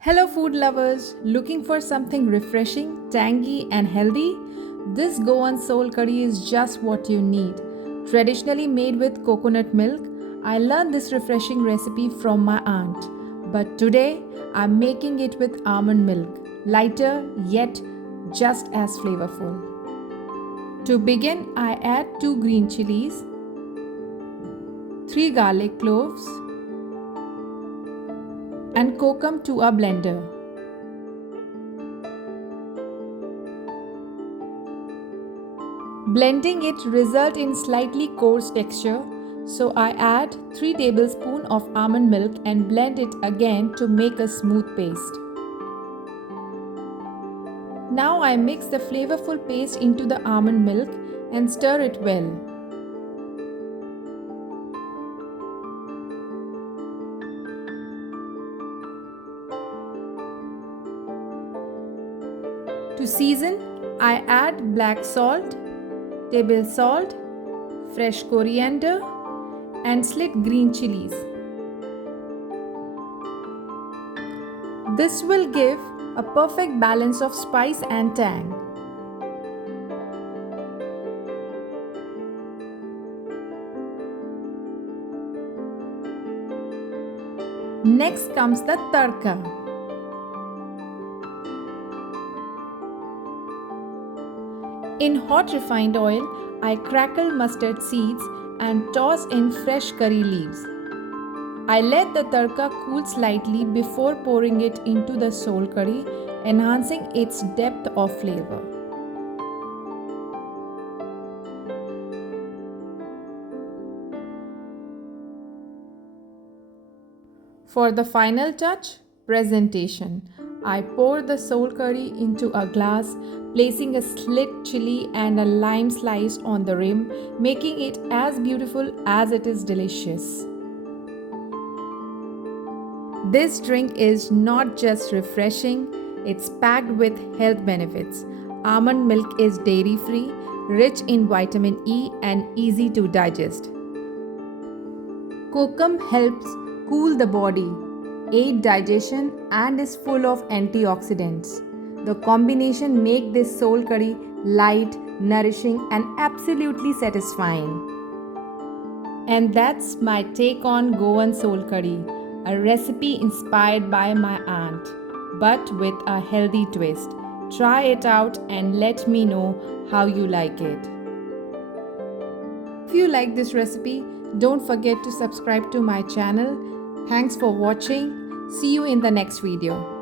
Hello, food lovers! Looking for something refreshing, tangy, and healthy? This Goan Sol Kadi is just what you need. Traditionally made with coconut milk, I learned this refreshing recipe from my aunt. But today, I'm making it with almond milk, lighter yet just as flavorful. To begin, I add 2 green chilies, 3 garlic cloves, and Kokum to a blender. Blending it result in slightly coarse texture, so I add 3 tablespoons of almond milk and blend it again to make a smooth paste. Now I mix the flavorful paste into the almond milk and stir it well. To season, I add black salt, table salt, fresh coriander, and slit green chilies. This will give a perfect balance of spice and tang. Next comes the Tadka. In hot refined oil, I crackle mustard seeds and toss in fresh curry leaves. I let the tadka cool slightly before pouring it into the Sol Kadi, enhancing its depth of flavor. For the final touch, presentation. I pour the Sol Kadi into a glass, placing a slit chili and a lime slice on the rim, making it as beautiful as it is delicious. This drink is not just refreshing, it's packed with health benefits. Almond milk is dairy-free, rich in vitamin E and easy to digest. Kokum helps cool the body, aid digestion, and is full of antioxidants. The combination makes this Sol Kadi light, nourishing, and absolutely satisfying. And that's my take on Goan Sol Kadi, a recipe inspired by my aunt, but with a healthy twist. Try it out and let me know how you like it. If you like this recipe, don't forget to subscribe to my channel. Thanks for watching. See you in the next video.